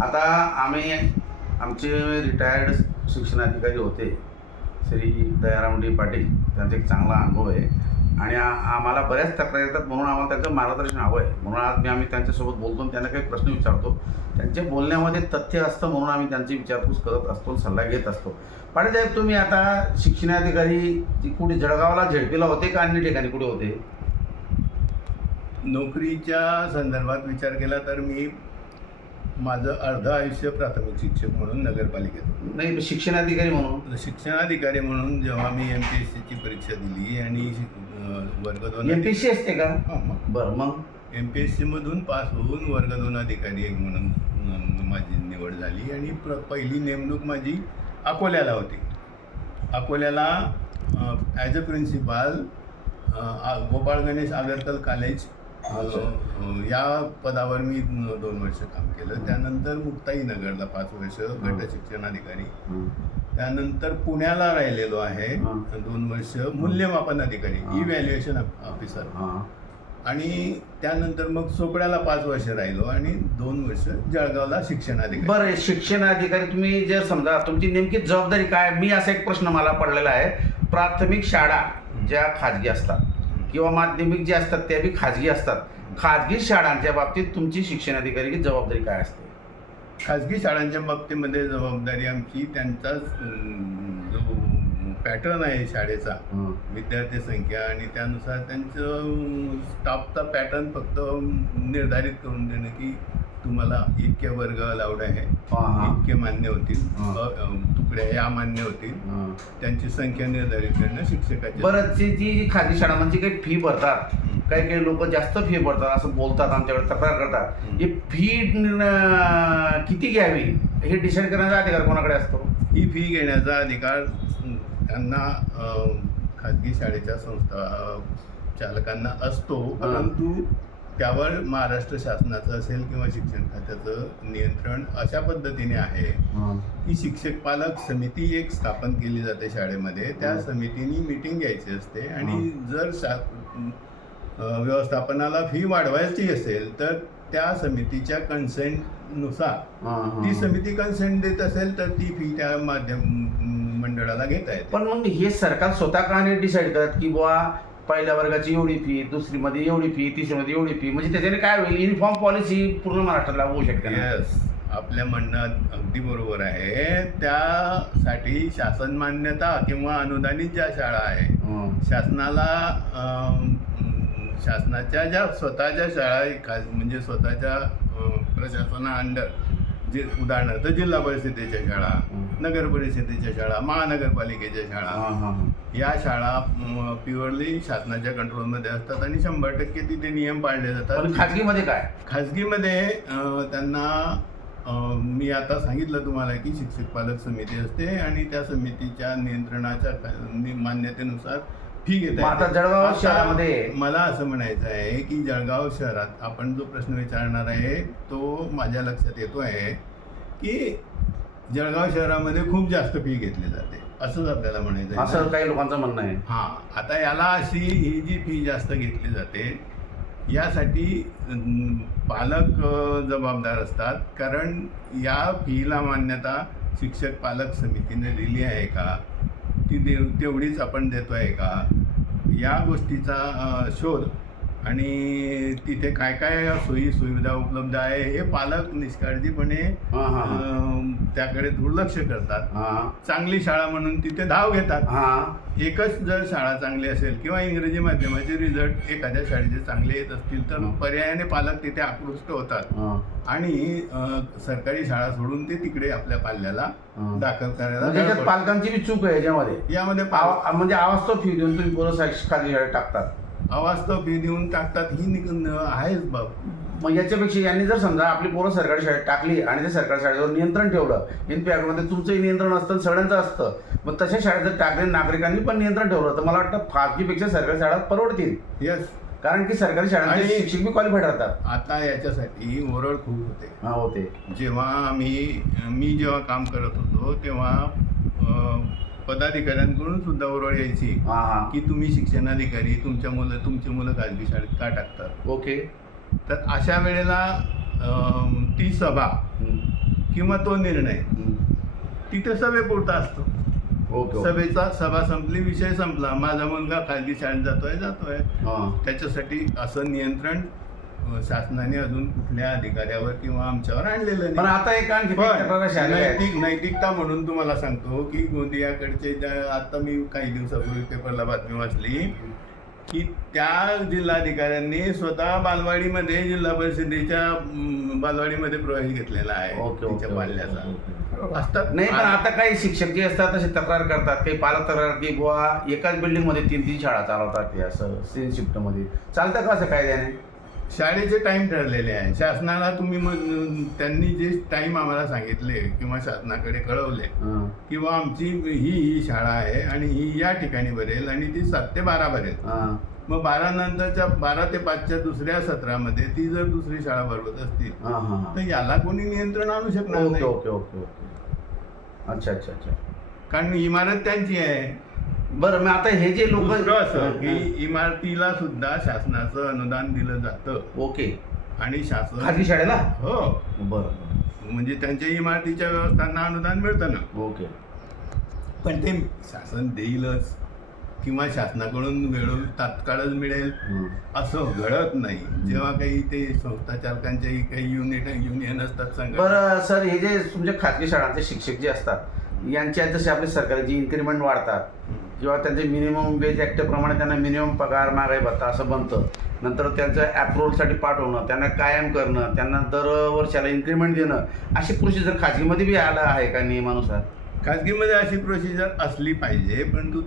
आता आम्ही आमचे रिटायर्ड शिक्षणाधिकारी होते श्री दयारामडी पाटील. त्यांचा एक चांगला अनुभव आहे. आणि आम्हाला बऱ्याच तक्रारी येतात म्हणून आम्हाला त्यांचं मार्गदर्शन हवं आहे. म्हणून आज मी आम्ही त्यांच्यासोबत बोलतो आणि त्यांना काही प्रश्न विचारतो. त्यांच्या बोलण्यामध्ये तथ्य असतं म्हणून आम्ही त्यांची विचारपूस करत असतो सल्ला घेत असतो. पाटील साहेब तुम्ही आता शिक्षणाधिकारी ती कुठे जळगावला झेडपीला होते का अन्य ठिकाणी कुठे होते? नोकरीच्या संदर्भात विचार केला तर मी माझं अर्ध आयुष्य प्राथमिक शिक्षक म्हणून नगरपालिकेत. नाही शिक्षणाधिकारी म्हणून? शिक्षणाधिकारी म्हणून जेव्हा मी एम पी एस सीची परीक्षा दिली आणि वर्ग दोन एम पी सी असते का? हां, मग. बरं मग? एम पी एस सीमधून पास होऊन वर्ग दोन अधिकारी एक म्हणून माझी निवड झाली आणि प्र पहिली नेमणूक माझी अकोल्याला होती. अकोल्याला as a principal Gopal Ganesh Agarkar college या पदावर मी दोन वर्ष काम केलं. त्यानंतर मुक्ताई नगरला पाच वर्ष गट शिक्षणाधिकारी. त्यानंतर पुण्याला राहिलेलो आहे. दोन वर्ष मूल्यमापन अधिकारी हां. इव्हॅल्युएशन ऑफिसर आणि त्यानंतर मग चोपड्याला पाच वर्ष राहिलो आणि दोन वर्ष जळगावला शिक्षणाधिकारी. बरं शिक्षण अधिकारी तुम्ही जर समजा तुमची नेमकी जबाबदारी काय? मी असा एक प्रश्न मला पडलेला आहे. प्राथमिक शाळा ज्या खाजगी असतात किंवा माध्यमिक जे असतात त्या बी खाजगी असतात. खाजगी शाळांच्या बाबतीत तुमची शिक्षण अधिकारीची जबाबदारी काय असते? खाजगी शाळांच्या बाबतीमध्ये जबाबदारी आमची त्यांचाच अं, जो पॅटर्न आहे शाळेचा विद्यार्थी संख्या आणि त्यानुसार त्यांचं स्टाफचा पॅटर्न फक्त निर्धारित करून देणं की तुम्हाला इतके वर्ग अलाउड आहे. इतके मान्य होतील. हां. तुकड्या या मान्य होतील. त्यांची संख्या निर्धारित करणं शिक्षकाची बरं जी खाजगी शाळा म्हणजे काही फी भरतात. काही काही लोक जास्त फी भरतात असं बोलतात आमच्याकडे तक्रार करतात. हं. फी किती घ्यावी? हे डिसाईड करण्याचा अधिकार कोणाकडे असतो? ही फी घेण्याचा अधिकार त्यांना खाजगी शाळेच्या संस्था चालकांना असतो. परंतु त्यावर महाराष्ट्र शासनाचं असेल किंवा शिक्षण खात्याचं नियंत्रण अशा पद्धतीने आहे की शिक्षक पालक समिती एक स्थापन केली जाते शाळेमध्ये. त्या हं. समितीनी मिटिंग घ्यायची असते आणि जर शा व्यवस्थापनाला फी वाढवायची असेल तर त्या समितीच्या कन्सेंटनुसार ती समिती कन्सेंट देत असेल तर ती फी त्या माध्यम मंडळाला घेता येते. पण मग हे सरकार स्वतः का नाही डिसाईड करत की बुवा पहिल्या वर्गाची एवढी फी दुसरीमध्ये एवढी फी तिसरीमध्ये एवढी फी म्हणजे त्याच्याने काय होईल युनिफॉर्म पॉलिसी पूर्ण महाराष्ट्राला लागू होऊ शकते ना? येस आपल्या म्हणणं अगदी बरोबर आहे त्यासाठी शासन मान्यता किंवा अनुदानित ज्या शाळा आहे. शासनाला शासनाच्या ज्या स्वतःच्या शाळा आहे, खास म्हणजे स्वतःच्या प्रशासना अंडर जे उदाहरणार्थ जिल्हा परिषदेच्या शाळा. नगर परिषदेच्या शाळा महानगरपालिकेच्या शाळा हां, हां, हां. या शाळा प्युअरली शासनाच्या कंट्रोलमध्ये असतात आणि शंभर टक्के तिथे नियम पाळले जातात खाजगीमध्ये काय खाजगीमध्ये त्यांना मी आता सांगितलं तुम्हाला की शिक्षक पालक समिती असते आणि त्या समितीच्या नियंत्रणाच्या मान्यतेनुसार फी घेता मग आता. जळगाव आता शहरामध्ये- मला असं म्हणायचं आहे की जळगाव शहरात आपण जो प्रश्न विचारणार आहे तो माझ्या लक्षात येतो आहे की जळगाव शहरामध्ये खूप जास्त फी घेतली जाते असंच आपल्याला म्हणायचं आहे असं ना? काही लोकांचं म्हणणं आहे हा आता याला अशी ही जी फी जास्त घेतली जाते यासाठी अं, पालक अं, जबाबदार असतात कारण या फीला मान्यता शिक्षक पालक समितीने दिली आहे का ती देव तेवढीच आपण देतो आहे का? या गोष्टीचा शोध आणि तिथे काय काय सोयी सुविधा उपलब्ध आहे हे पालक निष्काळजीपणे त्याकडे दुर्लक्ष करतात हां, चांगली शाळा म्हणून तिथे धाव घेतात हां. एकच जर शाळा चांगली असेल किंवा इंग्रजी माध्यमाचे रिझल्ट एखाद्या शाळेचे चांगले येत असतील तर. पर्यायाने पालक तिथे आकृष्ट होतात आणि सरकारी शाळा सोडून ते तिकडे आपल्या पाल्याला. दाखल करायला म्हणजे. पालकांची बी चूक आहे याच्यामध्ये यामध्ये म्हणजे आवाज फी देऊन तुम्ही पोरं शाळेत टाकतात अवास्तव फी देऊन टाकतात ही निक- आहेच बाब मग याच्यापेक्षा यांनी जर समजा आपली पोरं सरकारी शाळेत टाकली आणि ते सरकारी शाळेवर नियंत्रण ठेवलं एन पी मध्ये तुमचंही नियंत्रण असतं सगळ्यांचं असतं मग तशा शाळेत जर टाकले नागरिकांनी पण नियंत्रण ठेवलं तर मला वाटतं खाजगीपेक्षा सरकारी शाळा परवडतील. येस कारण की सरकारी शाळांचे आणि- शिक्षक बी क्वालिफाईड राहतात. आता याच्यासाठी ओरड खूप होते. हा होते. जेव्हा आम्ही मी जेव्हा काम करत होतो तेव्हा अं, पदाधिकाऱ्यांकडून सुद्धा ओरड यायची हा हा. की तुम्ही शिक्षणाधिकारी तुमच्या मुलं तुमची मुलं खाजगी शाळेत का टाकतात? ओके. तर अशा वेळेला ती सभा हम्म. किंवा तो निर्णय हम्म. तिथे सभेपुरता असतो. Okay okay. सभेचा सभा संपली विषय संपला माझा मुलगा खाजगी शाळेत जातोय जातोय. हां. त्याच्यासाठी असं नियंत्रण शासनाने अजून कुठल्या अधिकाऱ्यावर किंवा आमच्यावर आणलेलं पण नाही आता एक आणखी पण तक्रार अशी आलेली आहे. नैतिक नैतिकता म्हणून तुम्हाला सांगतो की गोंदियाकडचे ज्या- आता मी काही दिवसापूर्वी पेपरला बातमी वाचली की त्या जिल्हाधिकाऱ्यांनी स्वतः बालवाडीमध्ये जिल्हा परिषदेच्या अं, बालवाडीमध्ये प्रवेश घेतलेला आहे. ओके ओके तिच्या पाल्याचा. ओके. असतात. नाही पण आता काही शिक्षक जे असतात तसे तक्रार करतात. काही पालक तक्रार की बुवा एकाच बिल्डिंगमध्ये तीन तीन शाळा चालवतात ते असं सेन शिफ्टमध्ये. चालतं का असं कायद्याने? शाळेचे टाइम ठरलेले आहे शासनाला तुम्ही मग त्यांनी जे टाइम आम्हाला सांगितले किंवा शासनाकडे कळवले. किंवा आमची ही ही शाळा आहे आणि ही या ठिकाणी भरेल आणि ती सात ते बारा भरेल. मग बारा नंतरच्या बारा ते पाचच्या दुसऱ्या सत्रामध्ये ती जर दुसरी शाळा भरवत असतील. तर याला कोणी नियंत्रण आणू शकणार नाही ओके ओके ओके अच्छा अच्छा अच्छा कारण इमारत त्यांची आहे बरं मग आता हे जे लोक दुसरं असं की इमारतीला सुद्धा शासनाचं अनुदान दिलं जातं. ओके. आणि शासन खाजगी शाळेला? हो. बरं म्हणजे त्यांच्या इमारतीच्या व्यवस्थांना अनुदान मिळतं ना. ओके. पण ते शासन देईलच. किंवा शासनाकडून वेळोवेळी तात्काळच मिळेल. असं घडत नाही. जेव्हा काही ते संस्था चालकांचे काही युनिट युनियन असतात बरं सर हे जे तुमच्या खाजगी शाळांचे शिक्षक जे असतात यांच्या जसे आपले सरकारची इन्क्रिमेंट वाढतात किंवा त्यांचे मिनिमम वेज ॲक्टप्रमाणे त्यांना मिनिमम पगार महागाई भत्ता असं बनतं. नंतर त्यांचं ॲप्रुव्हलसाठी पाठवणं त्यांना कायम करणं त्यांना दर वर्षाला इन्क्रिमेंट देणं अशी प्रोसिजर खाजगीमध्ये बी आलं आहे का नियमानुसार? खाजगीमध्ये अशी प्रोसिजर असली पाहिजे परंतु